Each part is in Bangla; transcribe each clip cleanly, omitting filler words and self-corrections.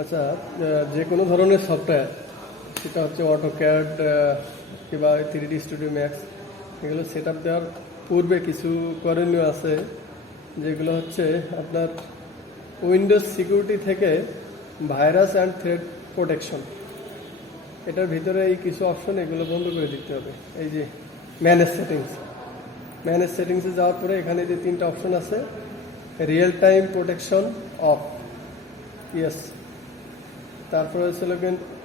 আচ্ছা, যে কোনো ধরনের সফটওয়্যার, সেটা হচ্ছে অটোক্যাড কিংবা 3D স্টুডিও ম্যাক্স, এগুলো সেট আপ দেওয়ার পূর্বে কিছু করণীয় আছে, যেগুলো হচ্ছে আপনার উইন্ডোজ সিকিউরিটি থেকে ভাইরাস অ্যান্ড থ্রেড প্রোটেকশন। এটার ভিতরে এই কিছু অপশন, এগুলো বন্ধ করে দিতে হবে। এই যে ম্যানেজ সেটিংসে যাওয়ার পরে এখানে যে 3টা অপশন আছে, real time protection off, yes. তারপরে হচ্ছে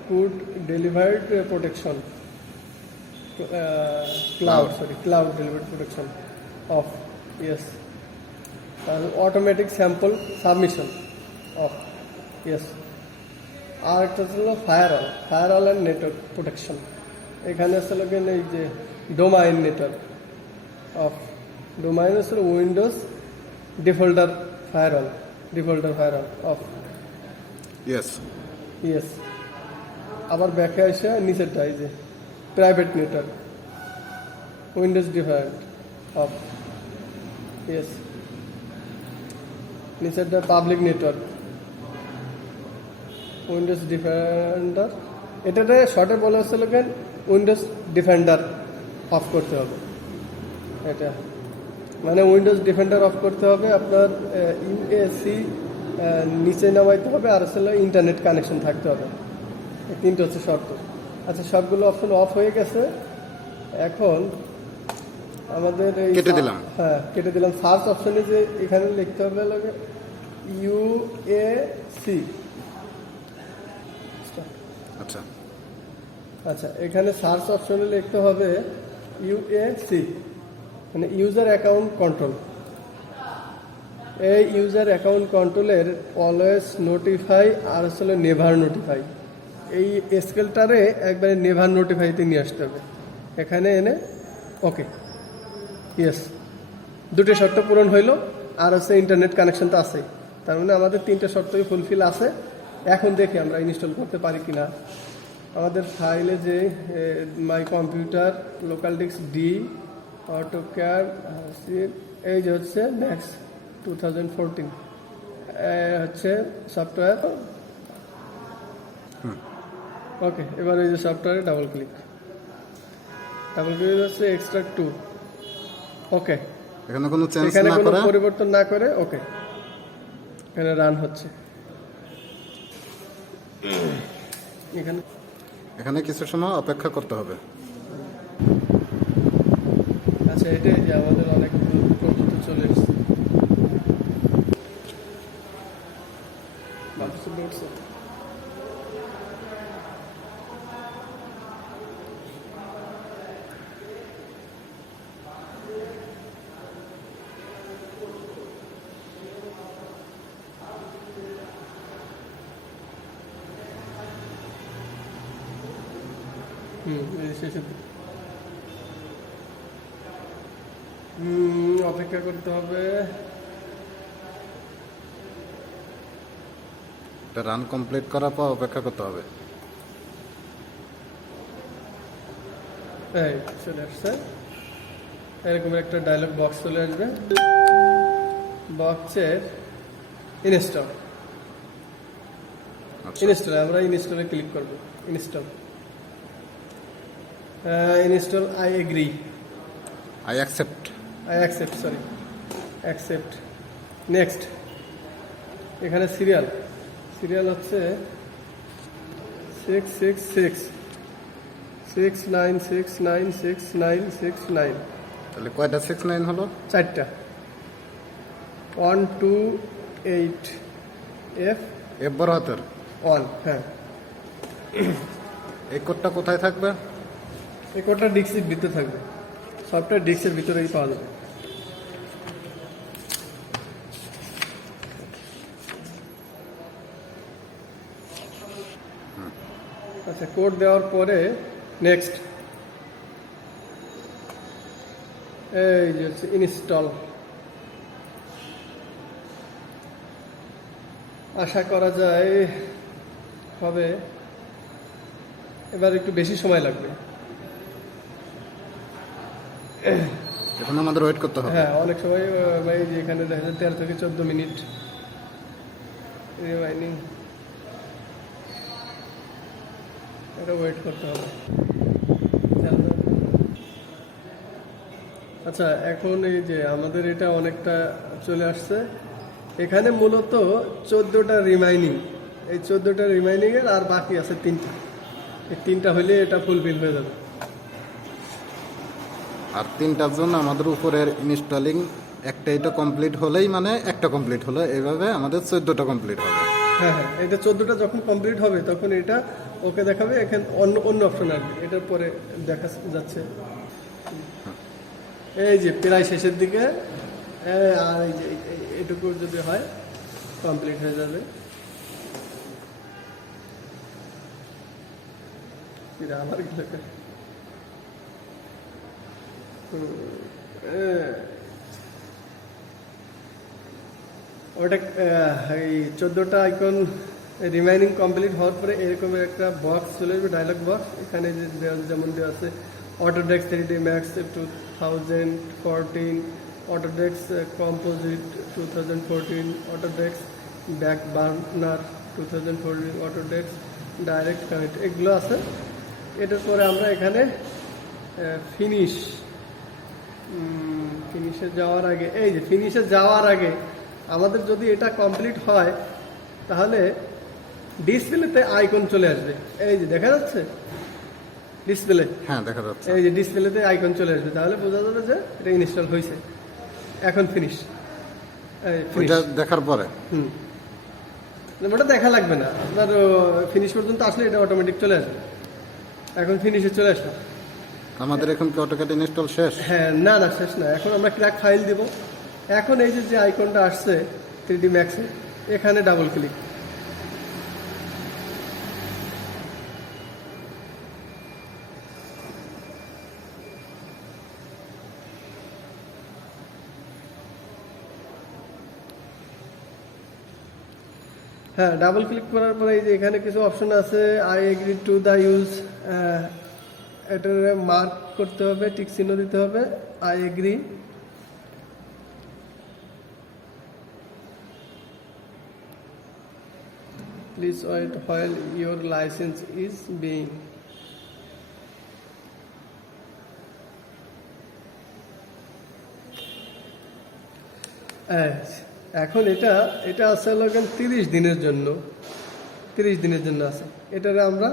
cloud delivered protection, cloud delivered protection off, yes. তারপর automatic sample submission off, yes. আর একটা হলো firewall and network protection. এখানে আসলে এই যে ডোমাইন নেটওয়ার্ক অফ, ডোমাইন আসলে Windows Defender firewall off, yes. আবার ব্যাকে আসে নিচেরটা, এই যে private network, Windows default off, yes. নিচেরটা পাবলিক নেটওয়ার্ক, উইন্ডোজ ডিফেন্ডার। এটাতে শর্টে বলা হচ্ছে উইন্ডোজ ডিফেন্ডার অফ করতে হবে। এটা মানে উইন্ডোজ ডিফেন্ডার অফ করতে হবে, আপনার ইউএসি নিচে নামাইতে হবে, আর আসলে ইন্টারনেট কানেকশন থাকতে হবে। এই 3টা হচ্ছে শর্ত। আচ্ছা, সবগুলো অপশন অফ হয়ে গেছে। এখন আমাদের কেটে দিলাম। সার্চ অপশনে যে এখানে লিখতে হবে ইউএসি। আচ্ছা, এখানে সার্চ অপশনে লিখতে হবে ইউএসি, মানে ইউজার অ্যাকাউন্ট কন্ট্রোল। এই ইউজার অ্যাকাউন্ট কন্ট্রোলের অলওয়েজ নোটিফাই আর আসলে নেভার নোটিফাই, এই স্কেলটারে একবারে নেভার নোটিফাইতে নিয়ে আসতে হবে। এখানে এনে ওকে, ইয়েস। 2টি শর্ত পূরণ হইল, আর হচ্ছে ইন্টারনেট কানেকশন তো আছে। তার মানে আমাদের 3টা শর্তই ফুলফিল আছে। এখন দেখি আমরা ইনস্টল করতে পারি কিনা। আমাদের ফাইলে যে my computer, local disk D, AutoCAD, এই যে হচ্ছে ম্যাক্স 2014 হচ্ছে সফটওয়্যার। ওকে, এবার এই যে সফটওয়্যারে ডাবল ক্লিক হচ্ছে এক্সট্রাক্ট টু, ওকে। এখানে কোনো পরিবর্তন না করে ওকে, এখানে রান হচ্ছে। এখানে কিছু সময় অপেক্ষা করতে হবে। আচ্ছা, এটাই যে আমাদের অনেক দূর পর্যন্ত চলে এসেছে। অপেক্ষা করতে হবে। রান কমপ্লিট করার পর অপেক্ষা করতে হবে। এই চলে আসছে, এরকম একটা ডায়লগ বক্স চলে আসবে। বক্সের ইনস্টল, আমরা ইনস্টলে ক্লিক করব। Install I agree, I accept, next. এখানে সিরিয়াল হচ্ছে 66669696969। তাহলে কয়টা 69 হলো? 4টা। 128 এফ বড় হাতের 1। হ্যাঁ, এই কোডটা কোথায় থাকবে? এই কোডটা ডিস্কের ভিতরে থাকবে, সফটওয়্যার ডিস্কের ভিতরেই পাওয়া যাবে। আচ্ছা, কোড দেওয়ার পরে নেক্সট, এই যে হচ্ছে ইনস্টল। আশা করা যায় হবে, এবার একটু বেশি সময় লাগবে। এখন আমাদের ওয়েট করতে হবে। হ্যাঁ, অনেক সময় এই যে এখানে দেখা যায় 13 থেকে 14 মিনিট রিমাইনিং। এটা ওয়েট করতে হবে। আচ্ছা, এখন এই যে আমাদের এটা অনেকটা চলে আসছে। এখানে মূলত 14টা রিমাইনিং, এই 14টা রিমাইনিং এর আর বাকি আছে 3টা। এই 3টা হলে এটা ফুলফিল হয়ে যাবে। আর 3টার জন্য আমাদের উপরের ইনস্টলিং একটা এটা কমপ্লিট হলেই মানে একটা কমপ্লিট হলো, এইভাবে আমাদের 14টা কমপ্লিট হবে। হ্যাঁ হ্যাঁ, এটা 14টা যখন কমপ্লিট হবে তখন এটা ওকে দেখাবে। এখানে অন্য অন্য অপশন আসবে, এটার পরে দেখা যাচ্ছে। এই যে প্রায় শেষের দিকে, আর এই যে এটুকু যদি হয় কমপ্লিট হয়ে যাবে। আমার ওটা এই 14টা আইকন রিমাইনিং কমপ্লিট হওয়ার পরে এরকম একটা বক্স চলে আসবে, ডায়লগ বক্স। এখানে যেমন দেওয়া আছে Autodesk 3D Max 2014, Autodesk composite 2014, Autodesk back burner 2014, Autodesk direct connect, এগুলো আছে। এটার পরে আমরা এখানে ফিনিশে যাওয়ার আগে, এই যে ফিনিশে যাওয়ার আগে আমাদের যদি এটা কমপ্লিট হয় তাহলে ডিসপ্লেতে আইকন চলে আসবে। এই যে দেখা যাচ্ছে ডিসপ্লে, হ্যাঁ দেখা যাচ্ছে। এই যে ডিসপ্লেতে আইকন চলে আসবে, তাহলে বোঝা যাবে যে এটা ইনস্টল হয়েছে। এখন ফিনিশ, ওইটা দেখার পরে ওটা দেখা লাগবে না, আপনার ফিনিশ পর্যন্ত আসলে এটা অটোমেটিক চলে আসবে। এখন ফিনিশে চলে আসলো। আমাদের এখন কি অটোক্যাড ইনস্টল শেষ? হ্যাঁ, না না শেষ না, এখন আমরা ক্র্যাক ফাইল দেব। এখন এই যে আইকনটা আসছে 3D Max এ, এখানে ডাবল ক্লিক। হ্যাঁ, ডাবল ক্লিক করার পরে এই যে এখানে কিছু অপশন আছে। I agree to the use, এটার মার্ক করতে হবে, টিক চিহ্ন দিতে হবে। I agree, please wait while your licence is being. এখন এটা আছে হলো 30 দিনের জন্য, 30 দিনের জন্য আছে। এটারে আমরা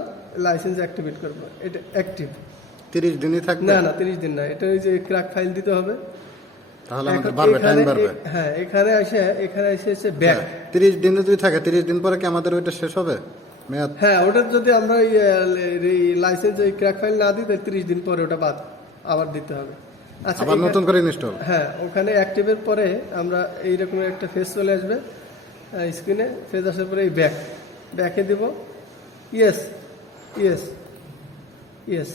লাইসেন্স অ্যাক্টিভেট করবো। এটা অ্যাক্টিভ 30 দিনই থাকবে? না না, 30 দিন না, এটা ওই যে ক্র্যাক ফাইল দিতে হবে। তাহলে আমাদের বাড়বে, টাইম বাড়বে। হ্যাঁ, এখানে এসে ব্যাক 30 দিনে যদি থাকে, 30 দিন পরে কি আমাদের ওইটা শেষ হবে মেয়াদ? হ্যাঁ, ওটা যদি আমরা লাইসেন্স এই ক্র্যাক ফাইল না দিই তাহলে 30 দিন পরে ওটা বাদ আবার দিতে হবে। আচ্ছা, আবার নতুন করে ইনস্টল? হ্যাঁ, ওখানে অ্যাক্টিভের পরে আমরা এইরকম একটা ফেজ চলে আসবে স্ক্রিনে। ফেজ আসার পরে এই ব্যাকে দিব। Yes yes yes.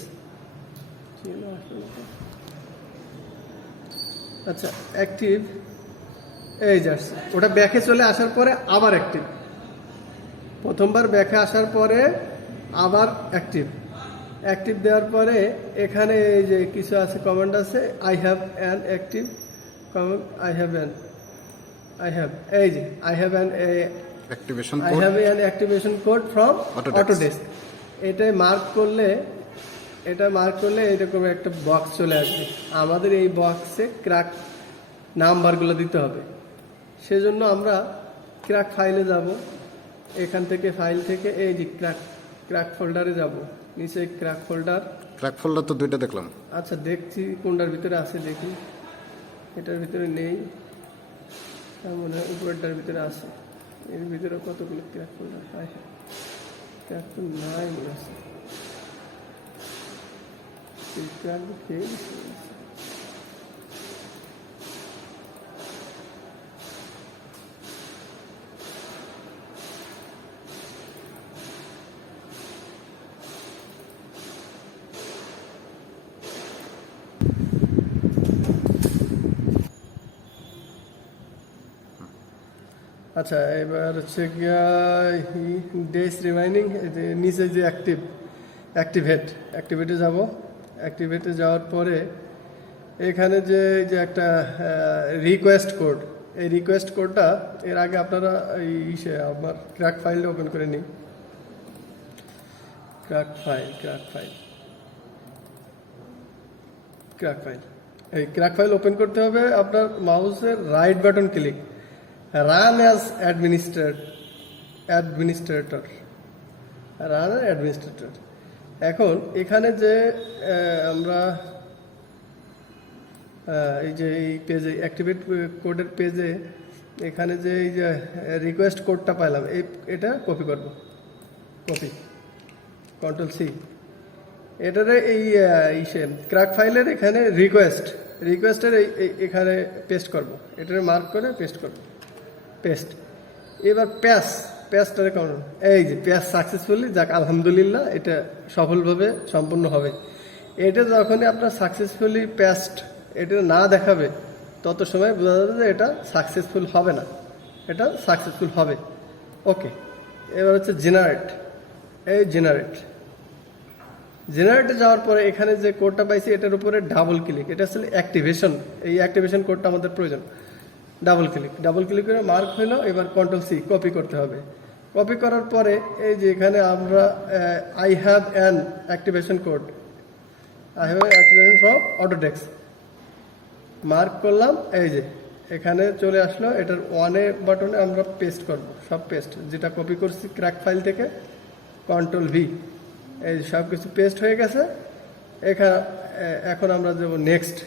আচ্ছা, অ্যাক্টিভ এই যে আসছে। ওটা ব্যাকে চলে আসার পরে আবার অ্যাক্টিভ। প্রথমবার ব্যাকে আসার পরে আবার অ্যাক্টিভ দেওয়ার পরে এখানে এই যে কিছু আছে, কমান্ড আছে। I have an active command, I have an activation code from Autodesk. এটা মার্ক করলে এরকম একটা বক্স চলে আসবে। আমাদের এই বক্সে ক্র্যাক নাম্বারগুলো দিতে হবে। সেজন্য আমরা ক্র্যাক ফাইলে যাব। এখান থেকে ফাইল থেকে এই যে ক্র্যাক ফোল্ডারে যাব। নিচে ক্র্যাক ফোল্ডার তো দুইটা দেখলাম। আচ্ছা, দেখছি কোনটার ভিতরে আছে, দেখি। এটার ভিতরে নেই, তার মানে উপরেরটার ভিতরে আছে। এর ভিতরে কতগুলো ক্র্যাক ফোল্ডার? ক্র্যাক তো নাই মনে আছে। ক্র্যাক খেয়ে আচ্ছা, এবার হচ্ছে ডেস রিমাইনিং। নিচে যে অ্যাক্টিভেটে যাব। অ্যাক্টিভেটে যাওয়ার পরে এখানে যে একটা রিকোয়েস্ট কোড, এই রিকোয়েস্ট কোডটা এর আগে আপনারা আমার ক্র্যাক ফাইলটা ওপেন করে নিই। ক্র্যাক ফাইল এই ক্র্যাক ফাইল ওপেন করতে হবে আপনার মাউসের right button click, run as administrator. এখন এখানে যে আমরা এই যে এই পেজে অ্যাক্টিভেট কোডের পেজে এখানে যে এই যে রিকোয়েস্ট কোডটা পাইলাম, এটা কপি করব, Ctrl+C, এটারে এই ক্র্যাক ফাইলের এখানে রিকোয়েস্টের এখানে পেস্ট করব, এটারে মার্ক করে পেস্ট। এবার প্যাচটারে কেমন, এই যে প্যাচ সাকসেসফুলি, যাক আলহামদুলিল্লাহ, এটা সফলভাবে সম্পূর্ণ হবে। এটা যখনই আপনার সাকসেসফুলি প্যাস্ট এটা না দেখাবে তত সময় বোঝা যাবে যে এটা সাকসেসফুল হবে না, এটা সাকসেসফুল হবে। ওকে, এবার হচ্ছে জেনারেটে যাওয়ার পরে এখানে যে কোডটা পাইছি এটার উপরে ডাবল ক্লিক, এটা আসলে অ্যাক্টিভেশন, এই অ্যাক্টিভেশন কোডটা আমাদের প্রয়োজন। ডাবল ক্লিক করে মার্ক হলো, এবার Ctrl+C কপি করতে হবে। কপি করার পরে এই যে এখানে আমরা I have an activation code, from Autodesk mark করলাম, এই যে এখানে চলে আসলো। এটার ওয়ানে বাটনে আমরা পেস্ট করব, সব পেস্ট যেটা কপি করছি ক্র্যাক ফাইল থেকে, Ctrl+V, এই সব কিছু পেস্ট হয়ে গেছে। এখন আমরা যাব নেক্সট,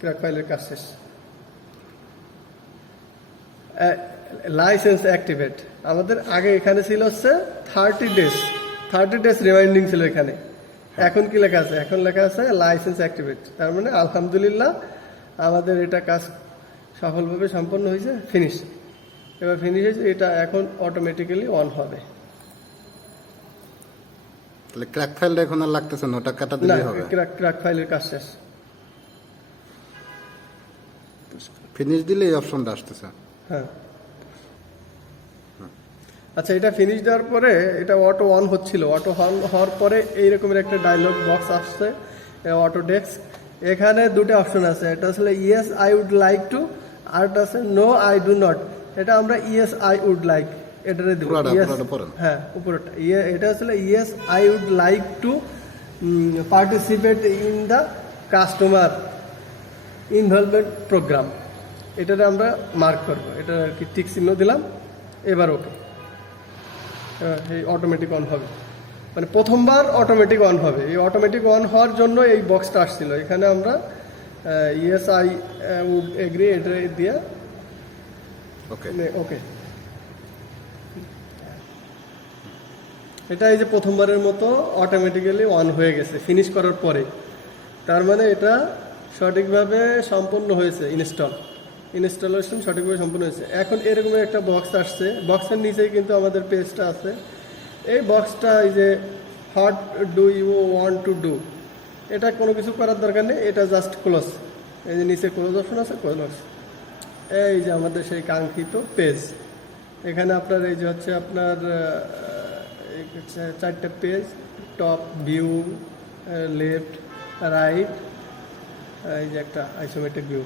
ক্র্যাক ফাইলের কাজ শেষ। লাইসেন্স অ্যাক্টিভেট, আমাদের আগে এখানে ছিল হচ্ছে 30 ডেজ রিমাইন্ডিং ছিল এখানে। এখন কি লেখা আছে? এখন লেখা আছে লাইসেন্স অ্যাক্টিভেট। তার মানে আলহামদুলিল্লাহ আমাদের এটা কাজ সফলভাবে সম্পন্ন হয়েছে, ফিনিশ। এবার ফিনিশ হয়েছে, এটা এখন অটোমেটিক্যালি অন হবে। তাহলে ক্র্যাক ফাইলটা এখন আর লাগতেছে না, ওটা কাটা দিলেই হবে। ক্র্যাক ফাইলের কাজ শেষ। ফিনিশ দিলে এই অপশনটা আসতেছে। হ্যাঁ, আচ্ছা, এটা ফিনিশ দেওয়ার পরে এটা অটো অন হচ্ছিল। অটো অন হওয়ার পরে এইরকমের একটা ডায়লগ বক্স আসছে, অটোডেস্ক। এখানে দুটো অপশন আছে, এটা আসলে yes I would like to, আর এটা আছে নো আই ডু নট। এটা আমরা ইয়েস আই উড লাইক এটারে দেব। হ্যাঁ, উপরটা এটা আসলে yes I would like to participate in the customer involvement programme, এটারে আমরা মার্ক করবো। এটা আর কি টিক চিহ্ন দিলাম। এবার ওকে, এই অটোমেটিক অন হবে, মানে প্রথমবার অটোমেটিক অন হবে। এই অটোমেটিক অন হওয়ার জন্য এই বক্সটা আসছিল। এখানে আমরা ইয়েস আই উড এগ্রি এটা দিয়ে ওকে। এটা এই যে প্রথমবারের মতো অটোমেটিক্যালি অন হয়ে গেছে ফিনিশ করার পরে। তার মানে এটা সঠিকভাবে সম্পন্ন হয়েছে, ইনস্টলেশন সঠিকভাবে সম্পন্ন হয়েছে। এখন এরকম একটা বক্স আসছে, বক্সের নিচেই কিন্তু আমাদের পেজটা আছে। এই বক্সটা এই যে what do you want to do, এটা কোনো কিছু করার দরকার নেই, এটা জাস্ট ক্লোজ। এই যে নিচে ক্লোজ অপশন আছে, ক্লোজ। এই যে আমাদের সেই কাঙ্ক্ষিত পেজ। এখানে আপনার এই যে হচ্ছে আপনার 4টে page, top, view, left, right, এই যে একটা আইসোমেট্রিক ভিউ।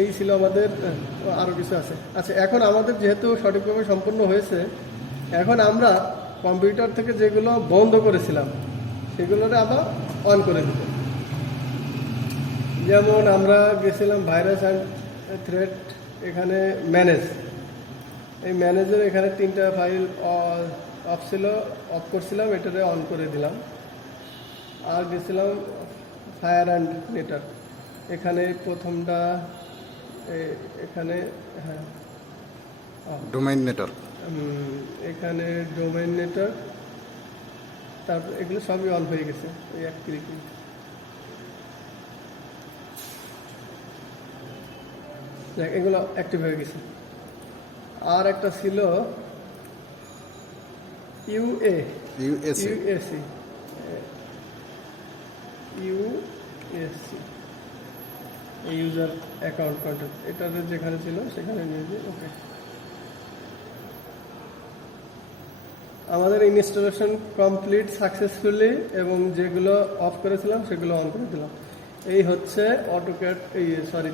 এই ছিল আমাদের, আরও কিছু আছে। আচ্ছা, এখন আমাদের যেহেতু সঠিকভাবে সম্পূর্ণ হয়েছে, এখন আমরা কম্পিউটার থেকে যেগুলো বন্ধ করেছিলাম সেগুলোরে আবার অন করে দেব। যেমন আমরা গেছিলাম ভাইরাস অ্যান্ড থ্রেট, এখানে ম্যানেজ, এই ম্যানেজের এখানে 3টা ফাইল অফ ছিল, অফ করছিলাম, এটারে অন করে দিলাম। আর গেছিলাম ফায়ার অ্যান্ড নেটওয়ার্ক, এখানে প্রথমটা এখানে, হ্যাঁ, ডোমেইন নেটওয়ার্ক, এখানে ডোমেইন নেটওয়ার্ক, তারপর এগুলো সবই অন হয়ে গেছে এই এক ক্লিকে। এগুলো অ্যাক্টিভ হয়ে গেছে। আর একটা ছিল ইউএসি, ইউজার অ্যাকাউন্ট কন্ট্যাক্ট, এটা যেখানে ছিল সেখানে নিয়ে যে ওকে। আমাদের ইনস্টলেশন কমপ্লিট সাকসেসফুলি, এবং যেগুলো অফ করেছিলাম সেগুলো অন করে দিলাম। এই হচ্ছে অটোক্যাড,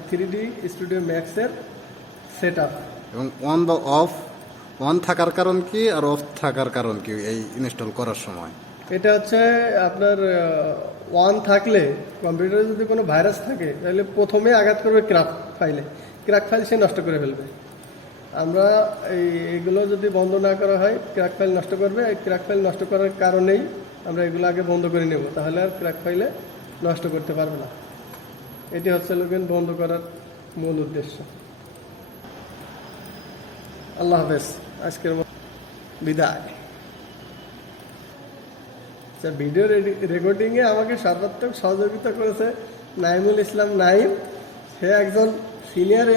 3D স্টুডিও ম্যাক্সের সেট আপ। এবং অন বা অফ অন থাকার কারণ কি আর অফ থাকার কারণ কি এই ইনস্টল করার সময়? এটা হচ্ছে আপনার ওয়ান থাকলে কম্পিউটারে যদি কোনো ভাইরাস থাকে তাহলে প্রথমে আঘাত করবে ক্র্যাক ফাইলে, ক্র্যাক ফাইল সে নষ্ট করে ফেলবে। আমরা এইগুলো যদি বন্ধ না করা হয় ক্র্যাক ফাইল নষ্ট করবে, এই ক্র্যাক ফাইল নষ্ট করার কারণেই আমরা এগুলো আগে বন্ধ করে নেব, তাহলে আর ক্র্যাক ফাইলে নষ্ট করতে পারবে না। এটি হচ্ছে লোকেন বন্ধ করার মূল উদ্দেশ্য। আল্লাহ হাফেজ, আজকের মতো বিদায়। ভিডিও রেকর্ডিংয়ে আমাকে সর্বাত্মক সহযোগিতা করেছে নাইমুল ইসলাম নাইম, সে একজন সিনিয়র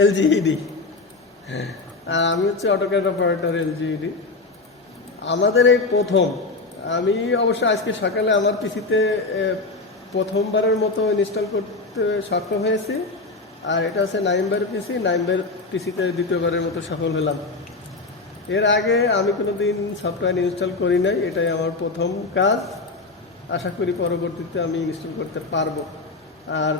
এলজিইডি, আর আমি হচ্ছে অটোক্যাড অপারেটর এলজিইডি। আমাদের এই প্রথম, আমি অবশ্য আজকে সকালে আমার পিসিতে প্রথমবারের মতো ইনস্টল করতে সক্ষম হয়েছি, আর এটা হচ্ছে নাইমবার পিসি, নাইমবার পিসিতে দ্বিতীয়বারের মতো সফল হলাম। এর আগে আমি কোনো দিন সফটওয়্যার ইনস্টল করি নাই, এটাই আমার প্রথম কাজ। আশা করি পরবর্তীতে আমি ইনস্টল করতে পারবো। আর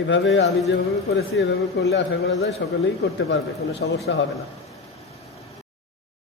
এভাবে আমি যেভাবে করেছি এভাবে করলে আশা করা যায় সকলেই করতে পারবে, কোনো সমস্যা হবে না।